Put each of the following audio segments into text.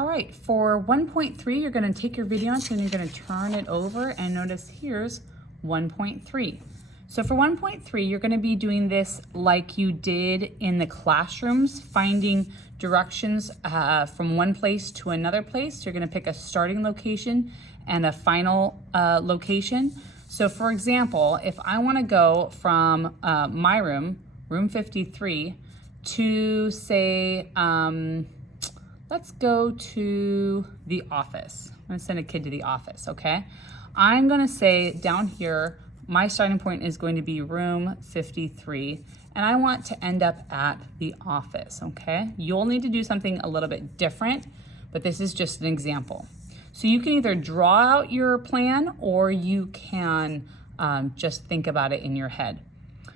All right, for 1.3, you're gonna take your video and you're gonna turn it over and notice here's 1.3. So for 1.3, you're gonna be doing this like you did in the classrooms, finding directions from one place to another place. You're gonna pick a starting location and a final location. So for example, if I wanna go from my room, room 53, to say, let's go to the office. I'm gonna send a kid to the office, okay? I'm gonna say down here, my starting point is going to be room 53, and I want to end up at the office, okay? You'll need to do something a little bit different, but this is just an example. So you can either draw out your plan or you can just think about it in your head.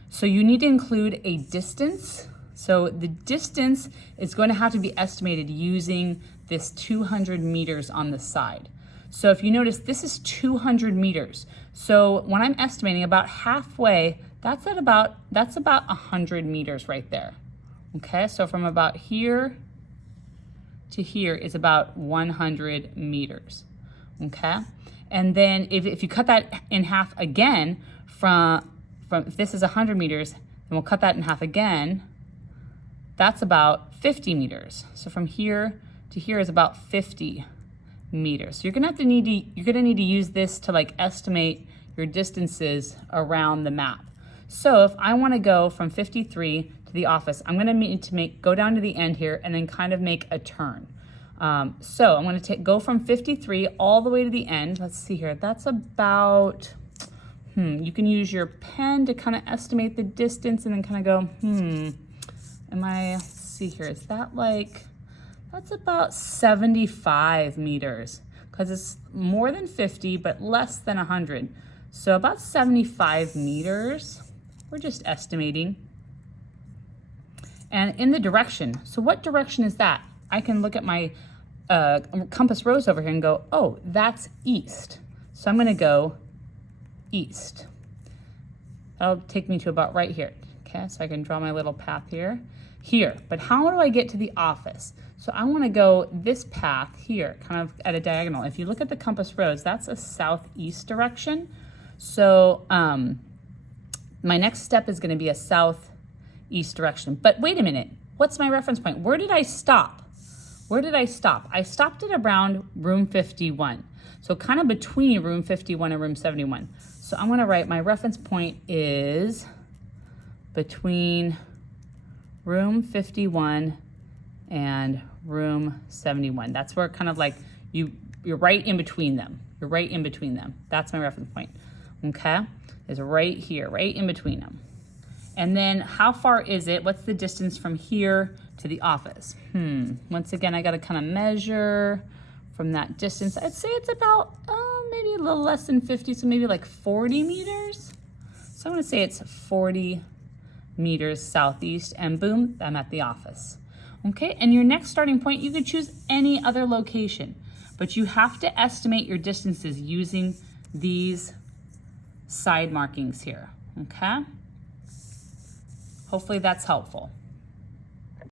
So you need to include a distance. So the distance is going to have to be estimated using this 200 meters on the side. So if you notice, this is 200 meters. So when I'm estimating about halfway, that's about 100 meters right there. Okay, so from about here to here is about 100 meters. Okay, and then if you cut that in half again, from if this is 100 meters, then we'll cut that in half again. That's about 50 meters. So from here to here is about 50 meters. So you're gonna need to use this to like estimate your distances around the map. So if I wanna go from 53 to the office, I'm gonna need to go down to the end here and then kind of make a turn. So I'm gonna go from 53 all the way to the end. Let's see here, that's about, you can use your pen to kind of estimate the distance and then kind of go, let's see here, is that like, that's about 75 meters because it's more than 50 but less than 100. So about 75 meters, we're just estimating. And in the direction, so what direction is that? I can look at my compass rose over here and go, oh, that's east. So I'm gonna go east. That'll take me to about right here. Okay, so I can draw my little path here. But how do I get to the office? So I wanna go this path here, kind of at a diagonal. If you look at the compass rose, that's a southeast direction. So my next step is gonna be a southeast direction. But wait a minute, what's my reference point? Where did I stop? I stopped at around room 51. So kind of between room 51 and room 71. So I'm gonna write my reference point is between room 51 and room 71. That's where kind of like you're right in between them. You're right in between them. That's my reference point, okay? Is right here, right in between them. And then how far is it? What's the distance from here to the office? Once again, I gotta kind of measure from that distance. I'd say it's about maybe a little less than 50, so maybe like 40 meters. So I'm gonna say it's 40 meters southeast, and boom, I'm at the office. Okay, and your next starting point, you could choose any other location, but you have to estimate your distances using these side markings here, okay? Hopefully that's helpful.